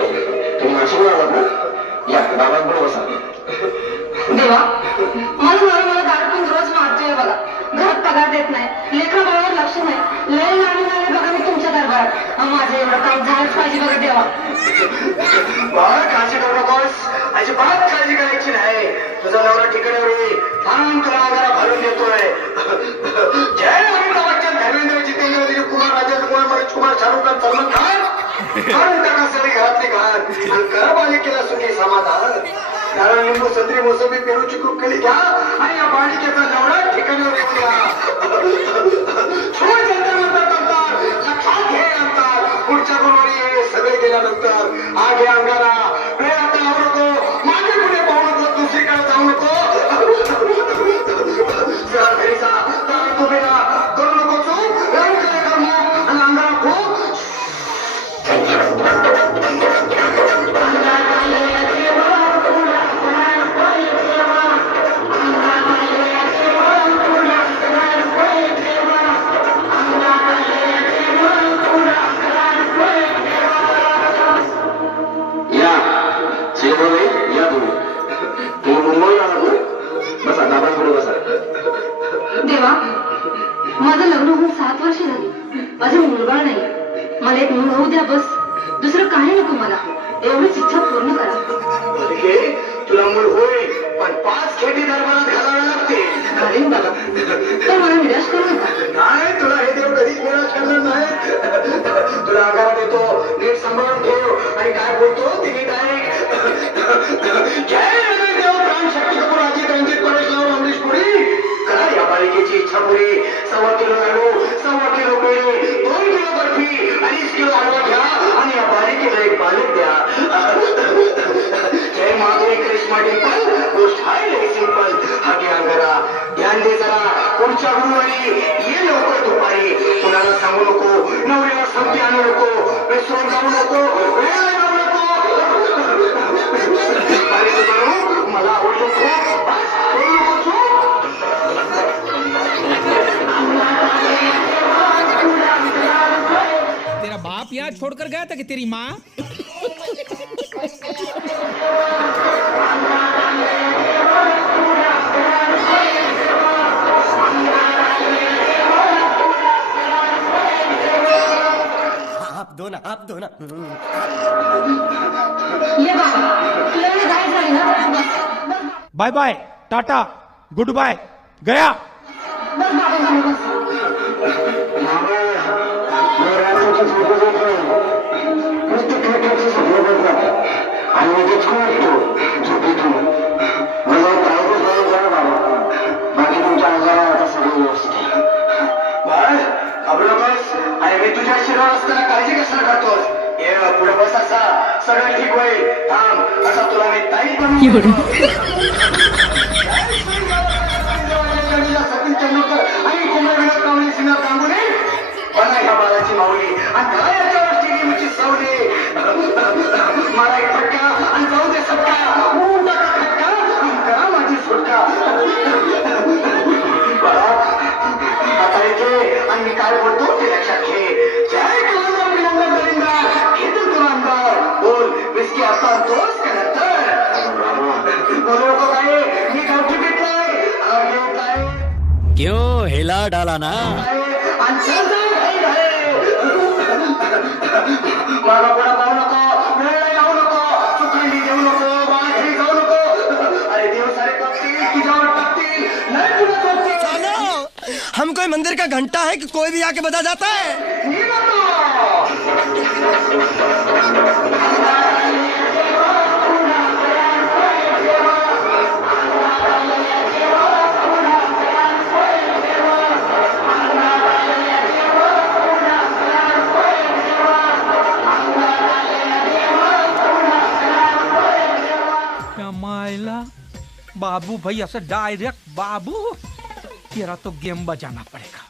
तुम्ही नाशिकला आलात ना? या बाबांकडे बसा. देवा मला दारकून रोज मारतोय बघा. घरात पगार देत नाही, लेखा बाळावर लक्ष नाही. लय लावून आले बघा मी तुमच्या दरबारात. माझं एवढं काम झालंच पाहिजे बघा देवा. बाळा काळजी करू नकोस, अजिबात काळजी करायची नाही. तुझा नवरा ठिकाणावर येईल, थांब तुला आगारा घालून देतोय. जय अमिताभ बच्चन, धर्मेंद्र, जितेंद्र, दिलीप कुमार, राजेंद्र कुमार, मनोज कुमार, शाहरुख खान, सलमान खान आणि टाका सगळी घरातली घाण आणि करा बालिकेला सुखी समाधान. कारण लिंबू, संत्री, मोसंबी, पेरू, चिकू, केळी घ्या आणि या बालिकेचा नवरा ठिकाणावर येऊन द्या. छोड जंतर लक्षात घे अंतर. पुढच्या गुरुवारी ये, सगळे गेल्यानंतर हा घे अंगारा. वेळ आता लावू नको, मागे पुढे पाहू नको, दुसरीकडे जाऊ नको. जरा घरी जा, दारात उभे राहा, करू नको चूक, रंग कर्म आणि अंगारा खूप. देवा माझं लग्न होऊन 7 वर्ष झाली, अजून मुलबाळ नाही. मला एक मूल होऊ द्या बस, दुसरं काही नको मला. एवढीच इच्छा पूर्ण करा. तुला मूल होईल, पण 5 खेटी दरबारात घालावे लागते. घालीन बाबा, तर मला निराश करू नका. नाही, तुला हे देव कधीच निराश करणार नाही. तुला आगारा देतो, नीट सांभाळून ठेव आणि काय बोलतो ते नीट ऐक. जय देव, प्राण शक्ती कपूर, अजित रंजित, परेश राव, अमरीश पुरी. करा या बालिकेची इच्छा पुरी. 1.25 किलो लाडू, 1.25 किलो पेढे, 2 किलो बर्फी, 2.5 किलो हलवा घ्या आणि या बालिकेला एक बालक द्या. जय माधुरी करिश्मा टेम्पल, गोष्ट आहे लई सिंपल. हा घे अंगारा, ध्यान दे जरा. पुढच्या गुरुवारी ये लवकर दुपारी. कुणाला सांगू नको, नवऱ्याला संगती आणू नको, विसरून जाऊ नको, वेळ लावू नको. अरे तुझं मला आवडलं खूप, बस, बोलू नको तू. तेरा बाप यहाँ छोड़कर गया था कि तेरी माँ? आप दो ना. ये बाबा तुला जायचं झाली ना, bye bye, tata, good bye, गया. बस बाबा झालं बस. बाकी तुमच्या आजारा आता सगळं व्यवस्थित आहे. बाळ घाबरू नकोस, आणि मी तुझ्या शिरावर असताना काळजी कशाला करतोस. ये पुढे बस, असा सगळं ठीक होईल. थांब, आता तुला मी ताई बनवून सचिन तेंडुलकर आणि कुमार विनोद कांबळे सिन्हा गांगुली बना ह्या बाळाची माऊली आणि काय याच्यावर टीव्हीची सावली. मला एक फटका आणि जाऊ दे सटका, ऊन टाका खटका आणि करा माझी सुटका. बाळा आता इथे आणि मी काय बोलतो ते लक्षात घे. जय कलांदर विलंदर दरिंदर, घेतील तुला अंदर. बोल, विस्की आता आणतोस का नंतर? बोलू नको काय, मी गावठी घेतलाय, घेतलाय. क्यों हिला डाला ना. मला कोणा पाहू नको, वेळ लावू नको, चुकंडी देऊ नको, बाळ घरी जाऊ नको. अरे देव सारे बघतील, तुझ्यावर टाकतील, नाही तुला सोडतील. हम कोई मंदिर का घंटा है कि कोई भी आके बजा जाता है. मायला बाबू भाई, असं डायरेक्ट बाबू. तेरा तो गेम बजाना पड़ेगा.